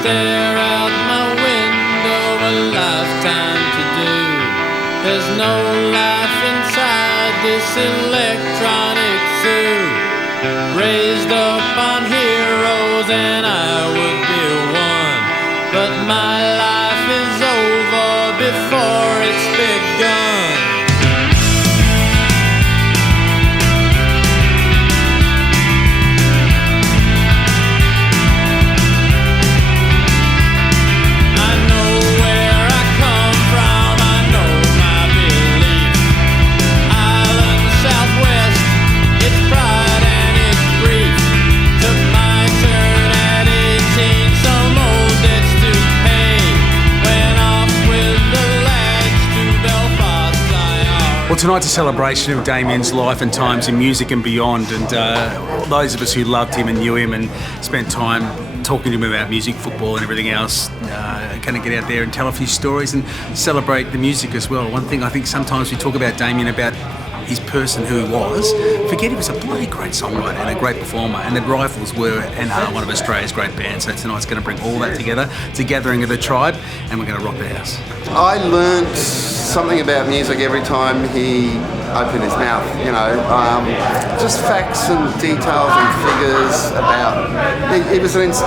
stare out my window, a lifetime to do. There's no life inside this electronic zoo. Raised up on heroes and I would be one, but my life is over before it's begun. Well, tonight's a celebration of Damien's life and times in music and beyond, and those of us who loved him and knew him and spent time talking to him about music, football and everything else, going to get out there and tell a few stories and celebrate the music as well. One thing I think sometimes we talk about Damien, about his person who he was, forget he was a bloody great songwriter and a great performer, and the Rifles were and are one of Australia's great bands. So tonight's going to bring all that together. It's a gathering of the tribe, and we're going to rock the house. I learnt something about music every time he opened his mouth, you know, just facts and details and figures about. He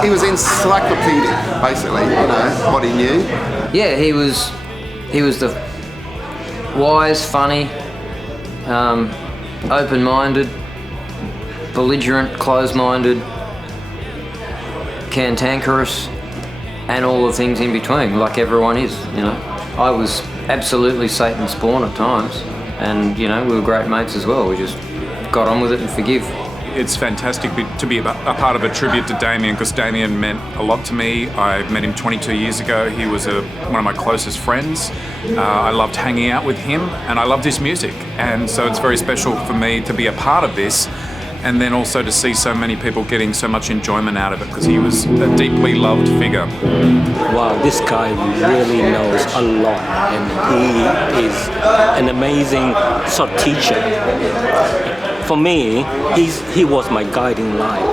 was encyclopedic, basically, you know, what he knew. Yeah, he was the wise, funny, open-minded, belligerent, closed-minded, cantankerous, and all the things in between, like everyone is, you know. I was absolutely Satan's spawn at times, and, you know, we were great mates as well. We just got on with it and forgive. It's fantastic to be a part of a tribute to Damien, because Damien meant a lot to me. I met him 22 years ago. He was one of my closest friends. I loved hanging out with him, and I loved his music. And so it's very special for me to be a part of this, and then also to see so many people getting so much enjoyment out of it, because he was a deeply loved figure. Wow, this guy really knows a lot, and he is an amazing sort of teacher. For me, he was my guiding light.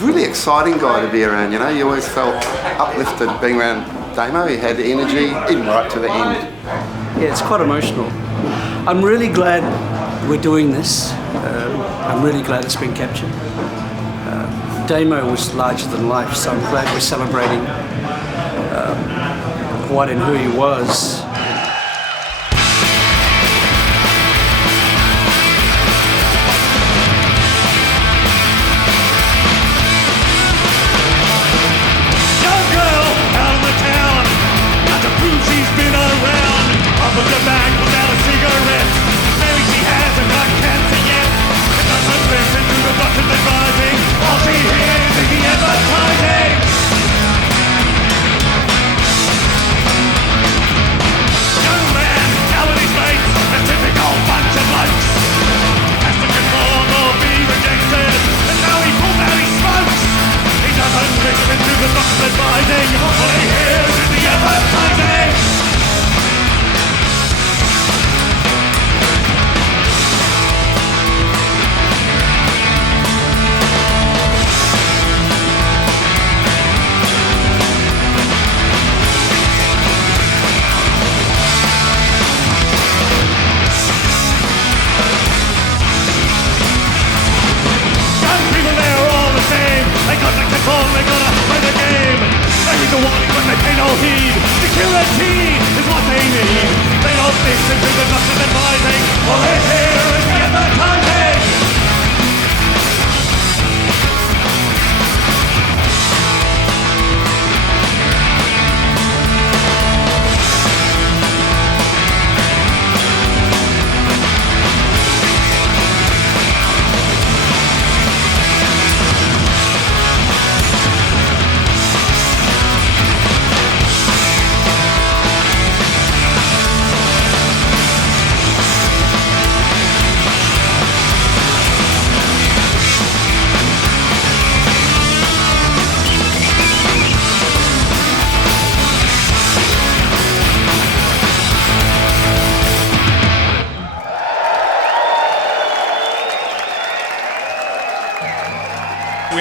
Really exciting guy to be around, you know. You always felt uplifted being around Damo. He had energy, even right to the end. Yeah, it's quite emotional. I'm really glad we're doing this. I'm really glad it's been captured. Damo was larger than life, so I'm glad we're celebrating what and who he was.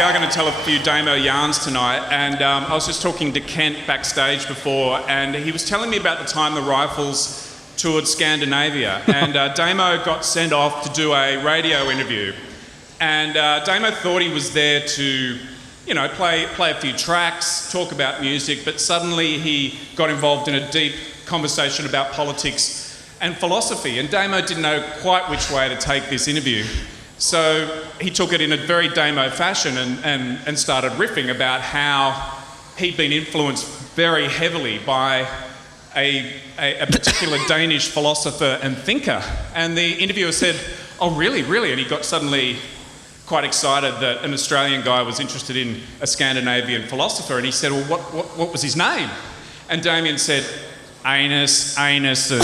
are going to tell a few Damo yarns tonight, and I was just talking to Kent backstage before, and he was telling me about the time the Rifles toured Scandinavia, and Damo got sent off to do a radio interview, and Damo thought he was there to, you know, play a few tracks, talk about music, but suddenly he got involved in a deep conversation about politics and philosophy, and Damo didn't know quite which way to take this interview. So he took it in a very Damo fashion and started riffing about how he'd been influenced very heavily by a particular Danish philosopher and thinker. And the interviewer said, "Oh, really, really?" And he got suddenly quite excited that an Australian guy was interested in a Scandinavian philosopher. And he said, "Well, what was his name?" And Damien said, "Eines Einesen."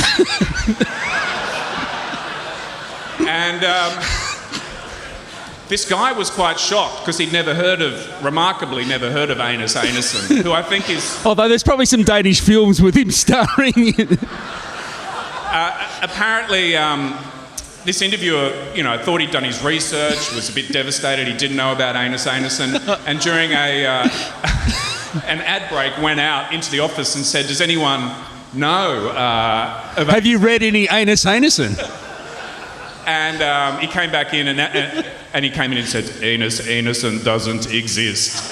And this guy was quite shocked because he'd remarkably never heard of Eines Einesen, who I think is... Although there's probably some Danish films with him starring in. Apparently, this interviewer, you know, thought he'd done his research, was a bit devastated he didn't know about Eines Einesen, and during an ad break went out into the office and said, "Does anyone know of... Have you read any Eines Einesen?" And he came back in and he came in and said, "Eines Einesen doesn't exist."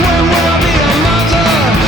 When will I be a mother?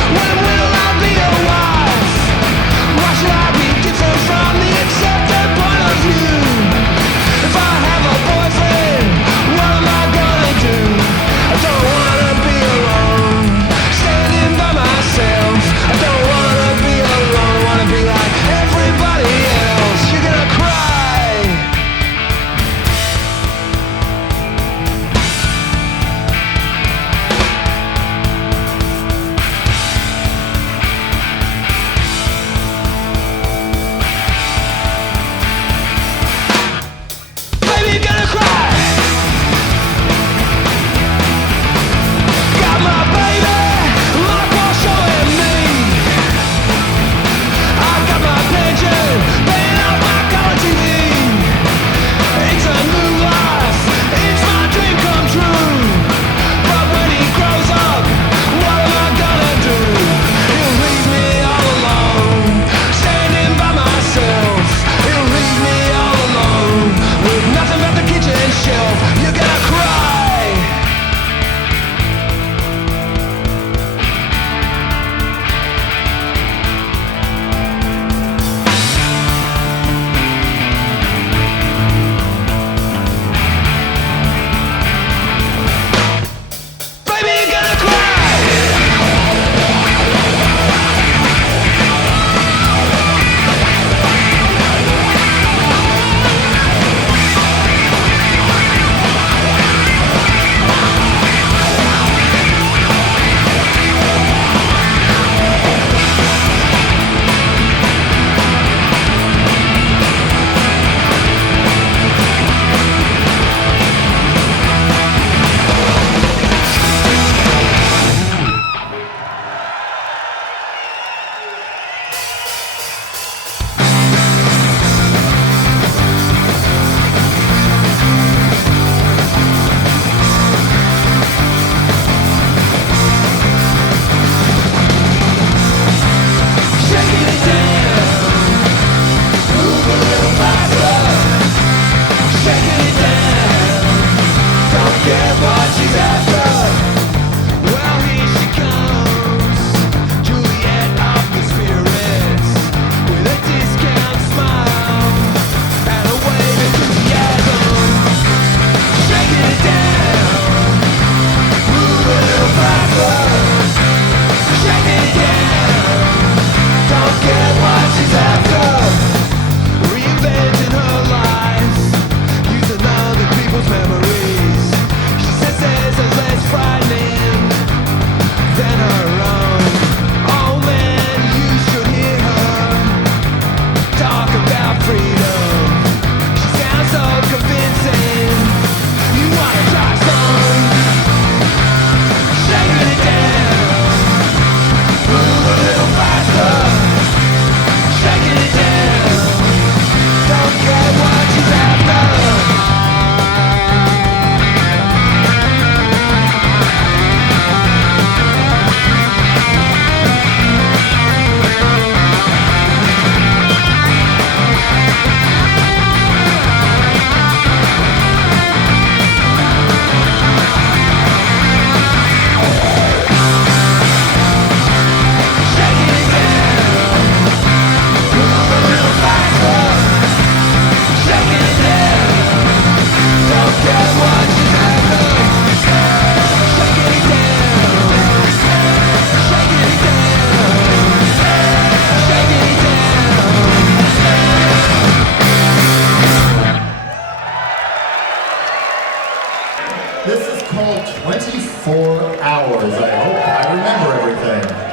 4 hours. I hope I remember everything.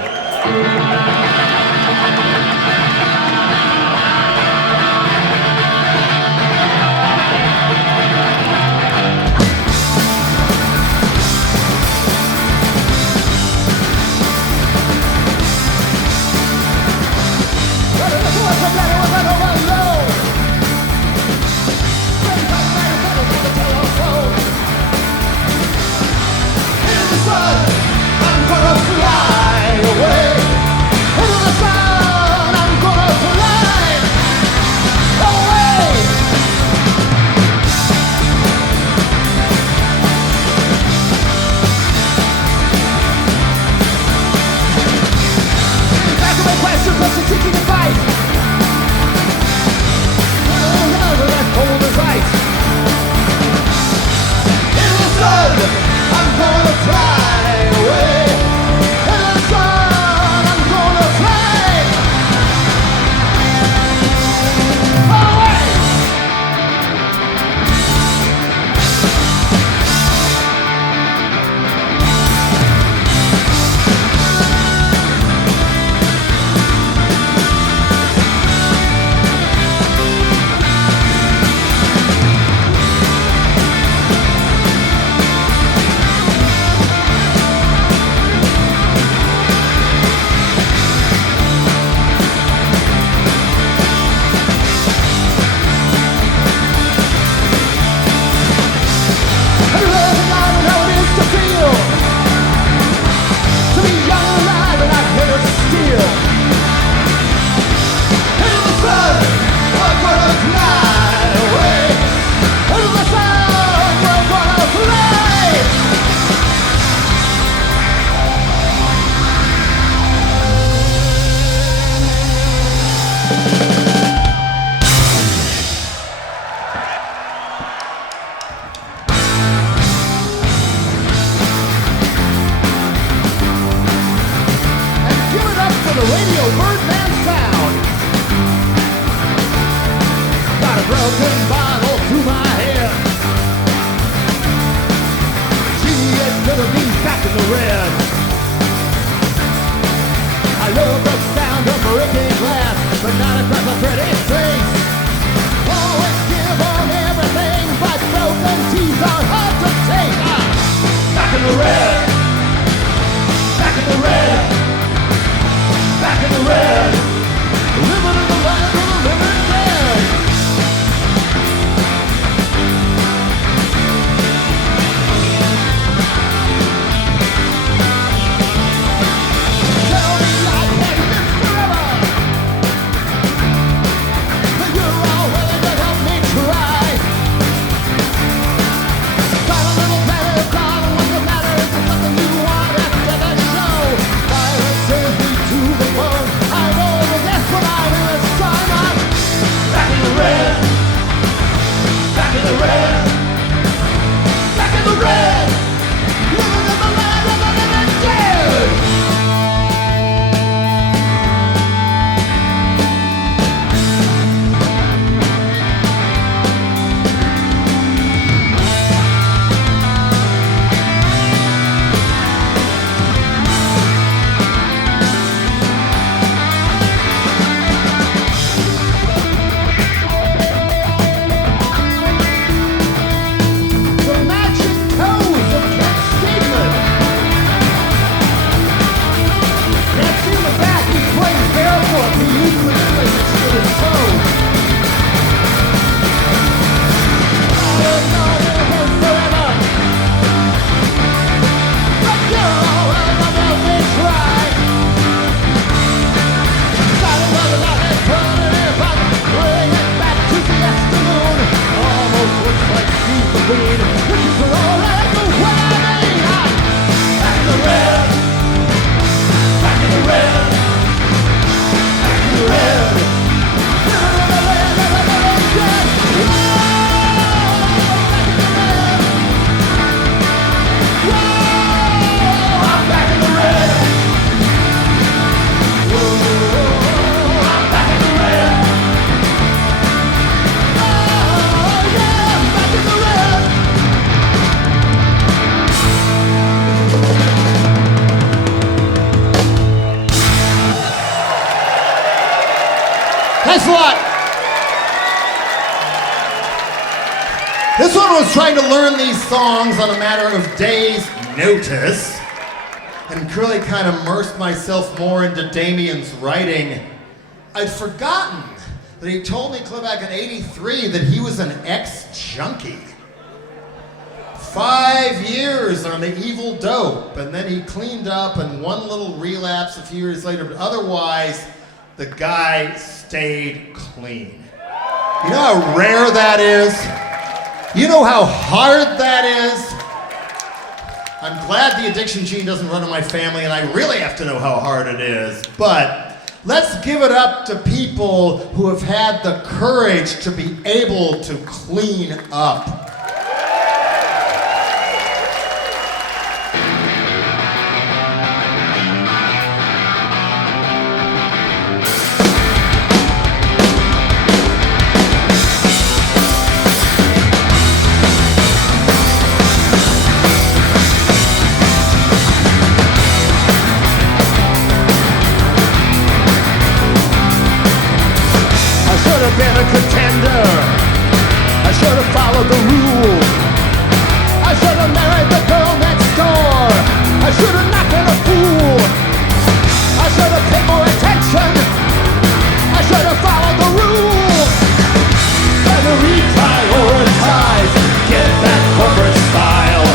Thanks a lot. This one was trying to learn these songs on a matter of days' notice, and really kind of immersed myself more into Damien's writing. I'd forgotten that he told me clear back in '83 that he was an ex-junkie. 5 years on the evil dope, and then he cleaned up and one little relapse a few years later, but otherwise, the guy stayed clean. You know how rare that is? You know how hard that is? I'm glad the addiction gene doesn't run in my family, and I really have to know how hard it is, but let's give it up to people who have had the courage to be able to clean up. Been a contender. I should have followed the rules. I should have married the girl next door. I should have not been a fool. I should have paid more attention. I should have followed the rules. Better reprioritize. Get that corporate style.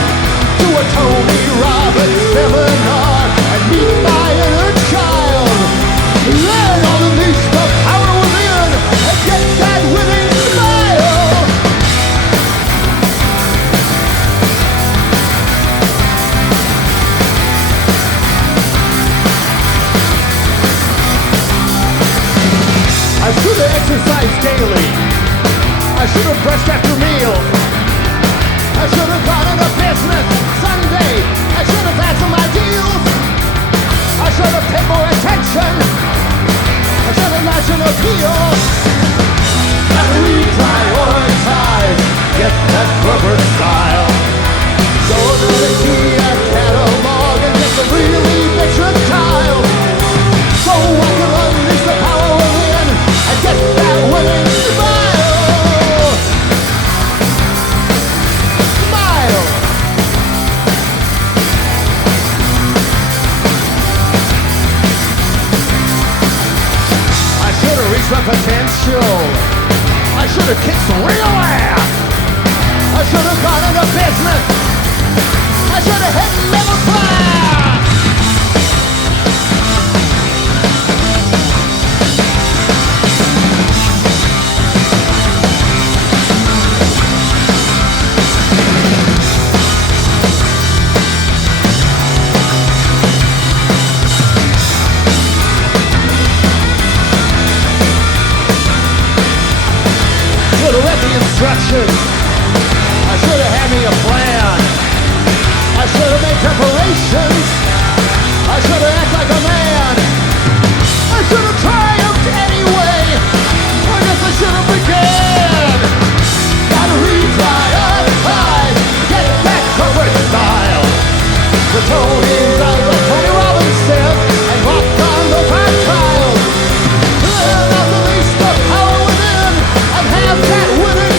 Do a Tony Robbins seminar and meet my inner child. Learn all the leash the power within. Get that winning smile! I should have exercised daily. I should have brushed after meals. I should have gone into business Sunday. I should have had some ideals. I should have paid more attention. I should have national appeal. Reprioritize, get that corporate style. Go to the Kia catalog and get the really versatile. So I can unleash the power within and get that winning smile. Smile. I should have reached my potential. I should have kicked some real ass. I should have gone into business. I should have hit middle class. Instructions. I should have had me a plan. I should have made preparations. I should have acted like a man. I should have triumphed anyway. I guess I should have began. Gotta reprioritize. Get that corporate style. The Tony's out of Tony Robbins said and walk on the five trials. Learn not to leash the power within and have that winning.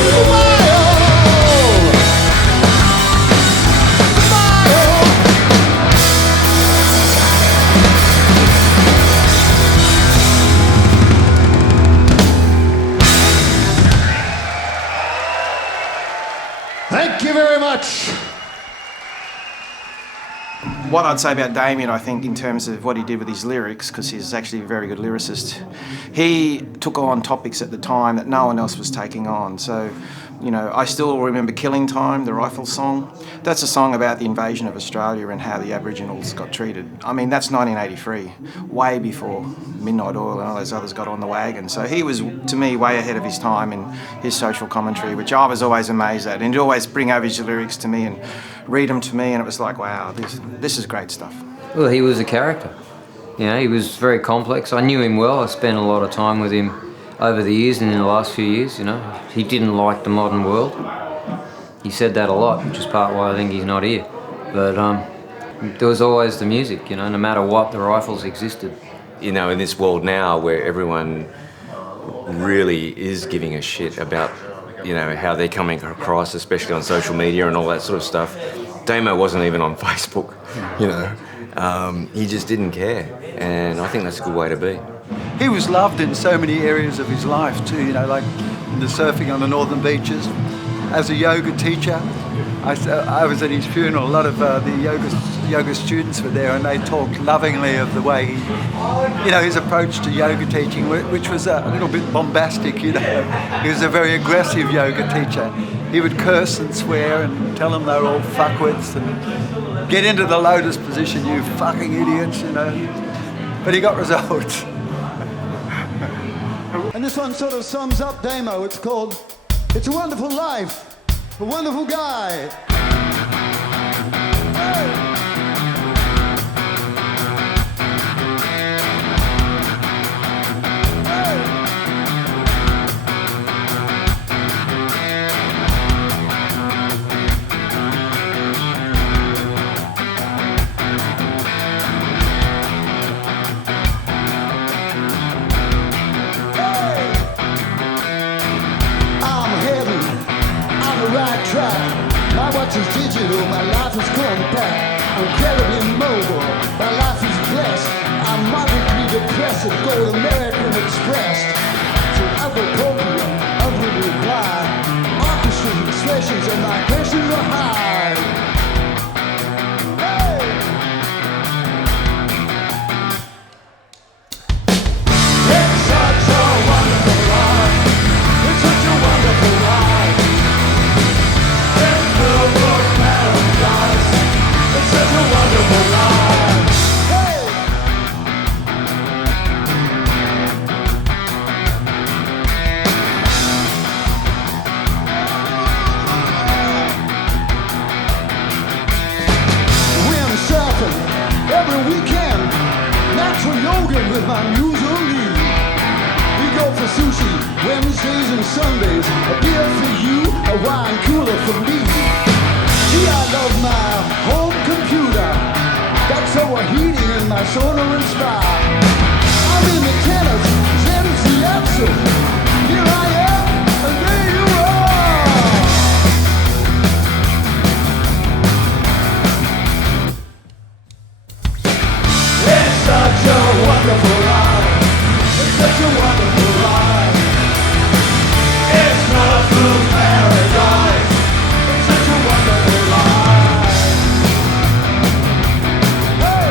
Thank you very much. What I'd say about Damien, I think, in terms of what he did with his lyrics, because he's actually a very good lyricist, he took on topics at the time that no one else was taking on. So, you know, I still remember Killing Time, the Rifle song. That's a song about the invasion of Australia and how the Aboriginals got treated. I mean, that's 1983, way before Midnight Oil and all those others got on the wagon. So he was, to me, way ahead of his time in his social commentary, which I was always amazed at. And he'd always bring over his lyrics to me and read them to me, and it was like, wow, this is great stuff. Well, he was a character. You know, he was very complex. I knew him well. I spent a lot of time with him over the years and in the last few years, you know. He didn't like the modern world. He said that a lot, which is part why I think he's not here. But there was always the music, you know, no matter what, the Rifles existed. You know, in this world now where everyone really is giving a shit about, you know, how they're coming across, especially on social media and all that sort of stuff. Damo wasn't even on Facebook, you know. He just didn't care, and I think that's a good way to be. He was loved in so many areas of his life too, you know, like the surfing on the northern beaches. As a yoga teacher, I was at his funeral. A lot of the yoga students were there, and they talked lovingly of the way he, you know, his approach to yoga teaching, which was a little bit bombastic, you know. He was a very aggressive yoga teacher. He would curse and swear and tell them they were all fuckwits and get into the lotus position, you fucking idiots, you know. But he got results. And this one sort of sums up Damo. It's called It's a Wonderful Life, a Wonderful Guy. Hey. My watch is digital, my life is compact. I'm incredibly mobile, my life is blessed. I'm moderately depressed and go to American Express. So I go appropriate, I will reply. Orchestral expressions and my questions are high. It's such a wonderful life. It's such a wonderful life. It's such a wonderful life. Hey! When I'm surfing every weekend, natural yoga with my muesli. We go for sushi Wednesdays and Sundays. A beer for you, a wine cooler for me. Gee, I love my home computer. That's overheating in my sauna and spa. I'm in the tennis, Zen Here I am, and there you are. It's such a wonderful life. It's such a wonderful life. It's not a fool's paradise. It's such a wonderful life. Hey!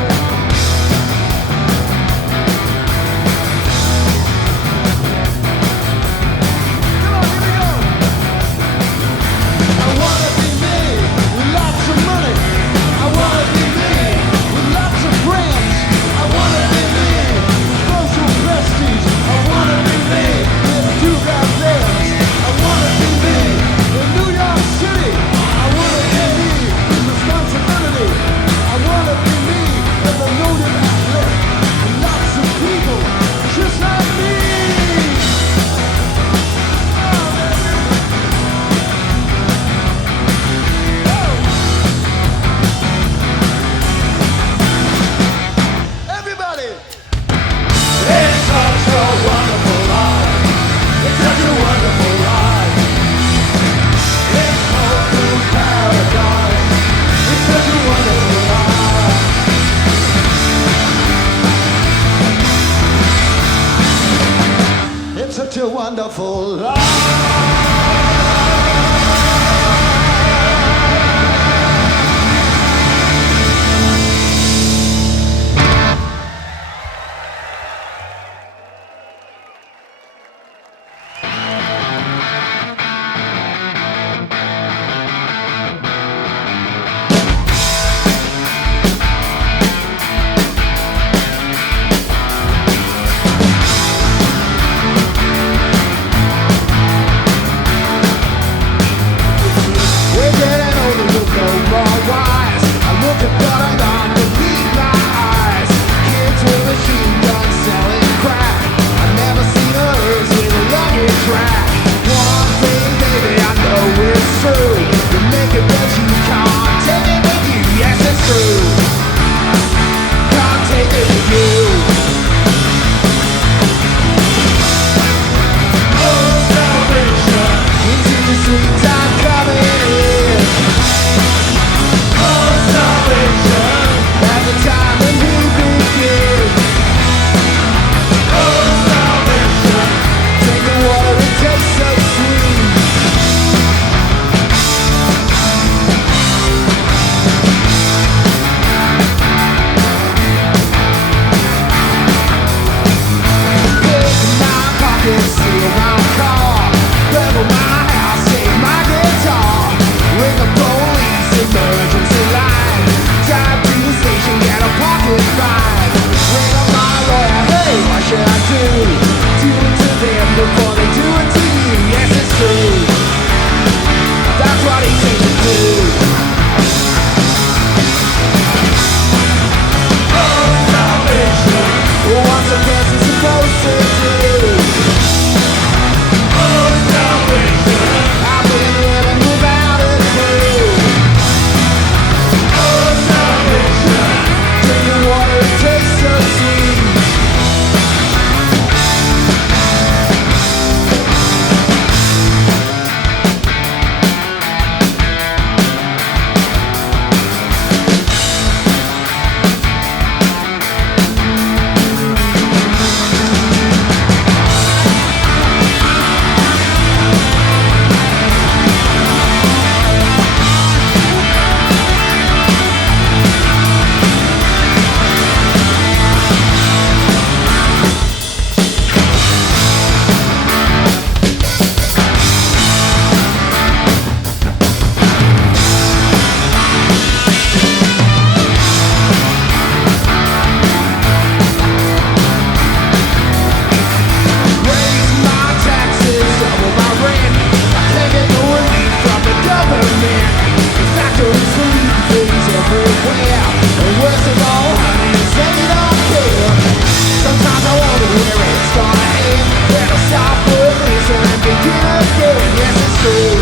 soul.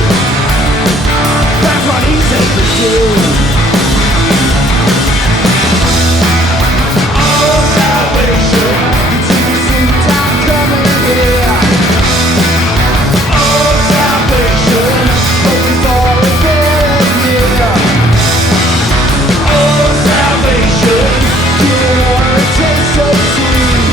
That's what he said to do. Oh, salvation, you see the same time coming here. Oh, salvation, hope you fall again, yeah. Oh, salvation, you don't want to taste so sweet.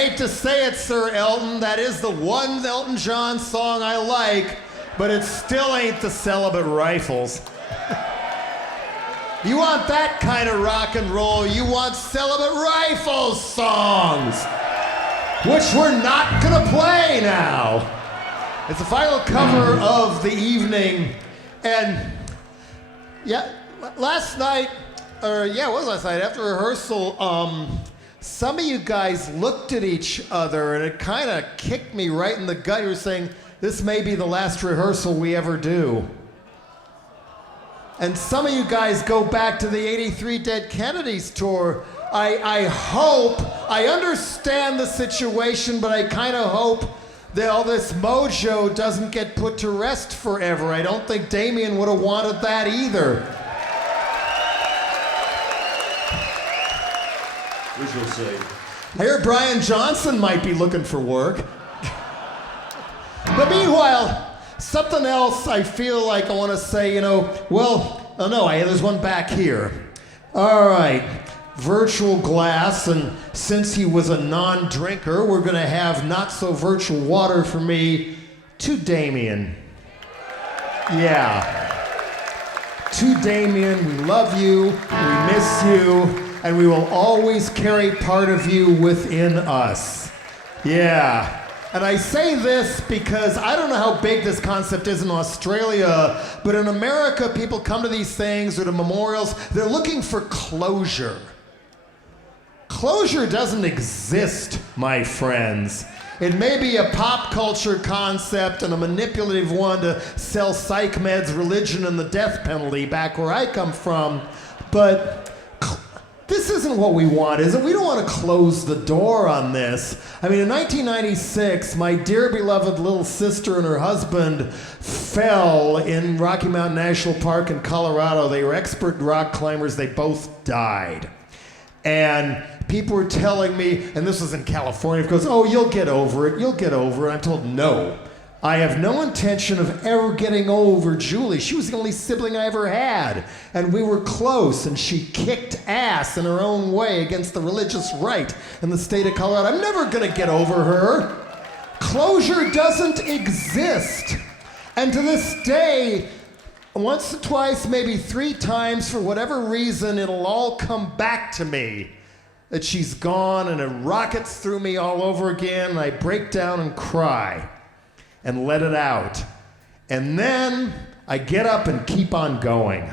hate to say it, Sir Elton, that is the one Elton John song I like, but it still ain't the Celibate Rifles. You want that kind of rock and roll, you want Celibate Rifles songs, which we're not gonna play now. It's the final cover of the evening, and yeah, last night, it was last night, after rehearsal, some of you guys looked at each other and it kind of kicked me right in the gut. You were saying, this may be the last rehearsal we ever do. And some of you guys go back to the 83 Dead Kennedys tour. I hope, I understand the situation, but I kind of hope that all this mojo doesn't get put to rest forever. I don't think Damien would have wanted that either. We shall see. I hear Brian Johnson might be looking for work. But meanwhile, something else I feel like I want to say, there's one back here. All right, virtual glass, and since he was a non-drinker, we're going to have not so virtual water for me to Damien. Yeah. To Damien, we love you, we miss you, and we will always carry part of you within us. Yeah. And I say this because I don't know how big this concept is in Australia, but in America, people come to these things or to memorials, they're looking for closure. Closure doesn't exist, my friends. It may be a pop culture concept and a manipulative one to sell psych meds, religion, and the death penalty back where I come from, but this isn't what we want, is it? We don't want to close the door on this. I mean, in 1996, my dear beloved little sister and her husband fell in Rocky Mountain National Park in Colorado. They were expert rock climbers. They both died. And people were telling me, and this was in California, because, oh, you'll get over it. You'll get over it. I'm told, no. I have no intention of ever getting over Julie. She was the only sibling I ever had. And we were close, and she kicked ass in her own way against the religious right in the state of Colorado. I'm never gonna get over her. Closure doesn't exist. And to this day, once or twice, maybe 3 times, for whatever reason, it'll all come back to me that she's gone, and it rockets through me all over again, and I break down and cry and let it out. And then I get up and keep on going.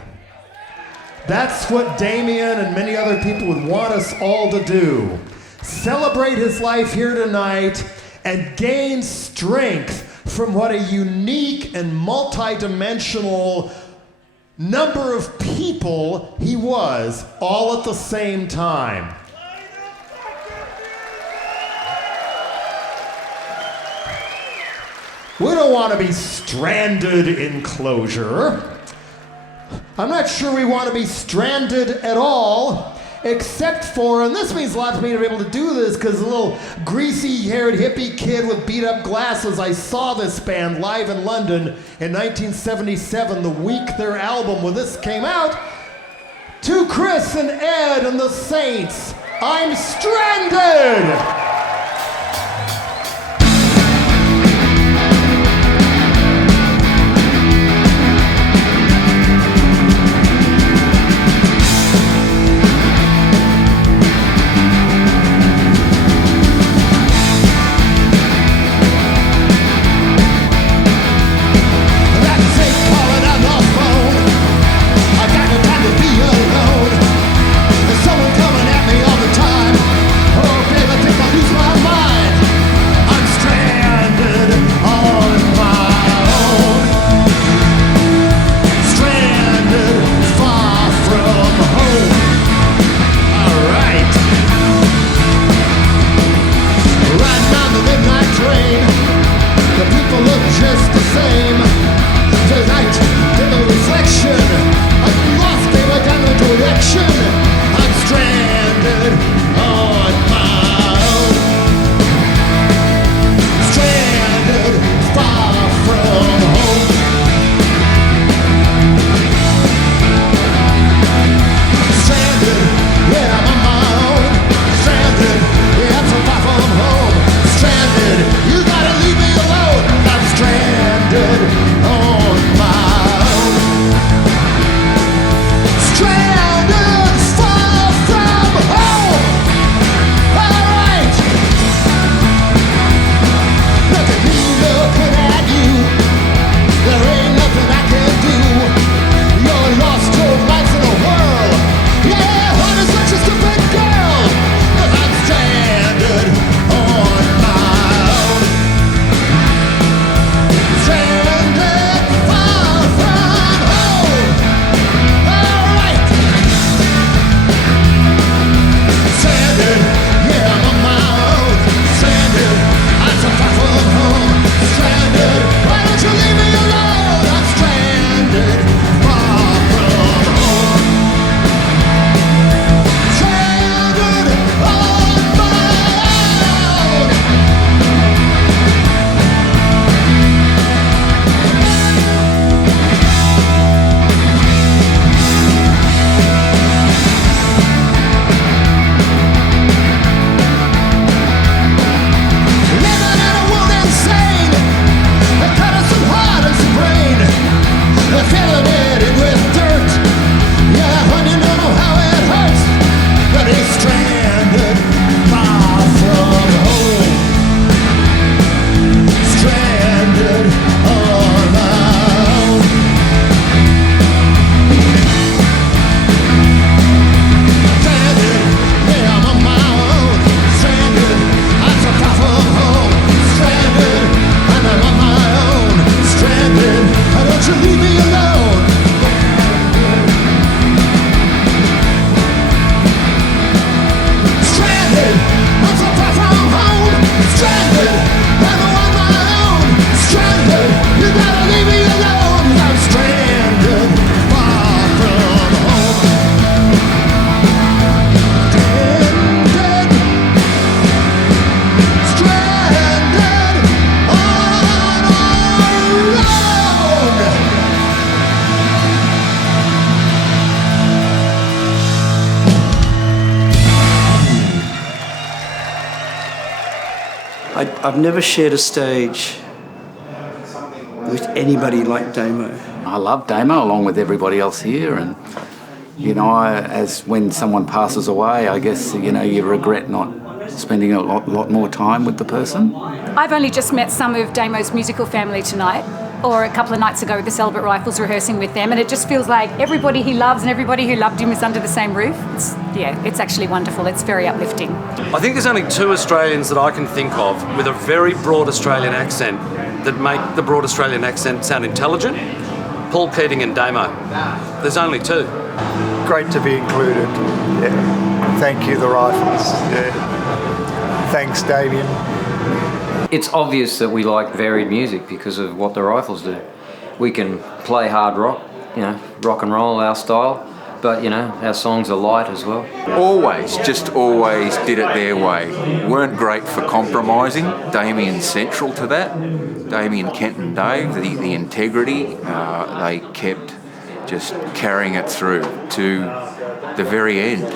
That's what Damien and many other people would want us all to do. Celebrate his life here tonight and gain strength from what a unique and multi-dimensional number of people he was, all at the same time. We don't want to be stranded in closure. I'm not sure we want to be stranded at all, except for, and this means a lot to me to be able to do this, because a little greasy-haired hippie kid with beat-up glasses, I saw this band live in London in 1977, the week their album with this came out. To Chris and Ed and the Saints, I'm Stranded! Yeah, I'm on my own, stranded, yeah, I'm so far from home. I've never shared a stage with anybody like Damo. I love Damo along with everybody else here, and you know, as when someone passes away, I guess you regret not spending a lot more time with the person. I've only just met some of Damo's musical family tonight, or a couple of nights ago with the Celibate Rifles rehearsing with them, and it just feels like everybody he loves and everybody who loved him is under the same roof. It's actually wonderful. It's very uplifting. I think there's only two Australians that I can think of with a very broad Australian accent that make the broad Australian accent sound intelligent. Paul Keating and Damo. There's only two. Great to be included. Yeah. Thank you, the Rifles. Yeah. Thanks, Damien. It's obvious that we like varied music because of what the Rifles do. We can play hard rock, rock and roll, our style, but, our songs are light as well. Just always did it their way. Weren't great for compromising. Damien's central to that. Damien, Kent and Dave, the integrity, they kept just carrying it through to the very end.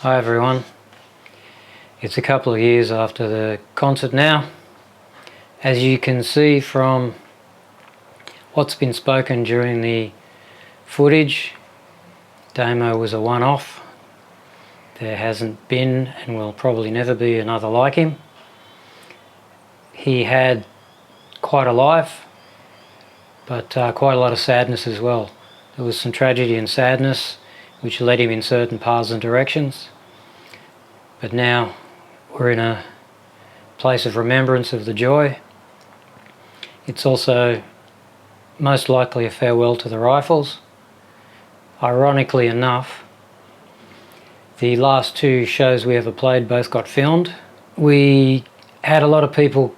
Hi everyone. It's a couple of years after the concert now. As you can see from what's been spoken during the footage, Damo was a one-off. There hasn't been and will probably never be another like him. He had quite a life, but quite a lot of sadness as well. There was some tragedy and sadness which led him in certain paths and directions. But now we're in a place of remembrance of the joy. It's also most likely a farewell to the Rifles. Ironically enough, the last two shows we ever played both got filmed. We had a lot of people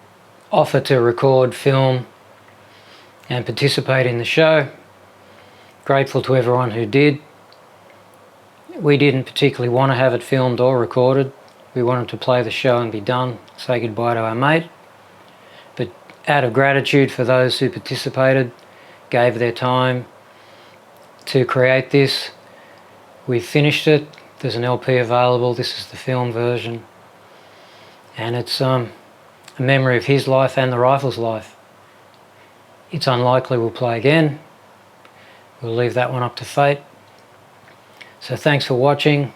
offer to record, film and participate in the show. Grateful to everyone who did. We didn't particularly want to have it filmed or recorded. We wanted to play the show and be done, say goodbye to our mate. But out of gratitude for those who participated, gave their time to create this, we finished it. There's an LP available. This is the film version. And it's a memory of his life and the Rifles' life. It's unlikely we'll play again. We'll leave that one up to fate. So thanks for watching.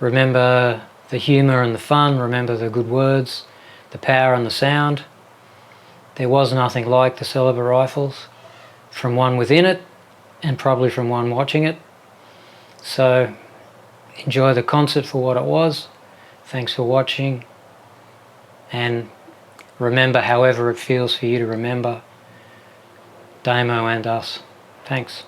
Remember the humour and the fun, remember the good words, the power and the sound. There was nothing like the Celibate Rifles, from one within it and probably from one watching it. So enjoy the concert for what it was. Thanks for watching, and remember, however it feels for you to remember, Damo and us. Thanks.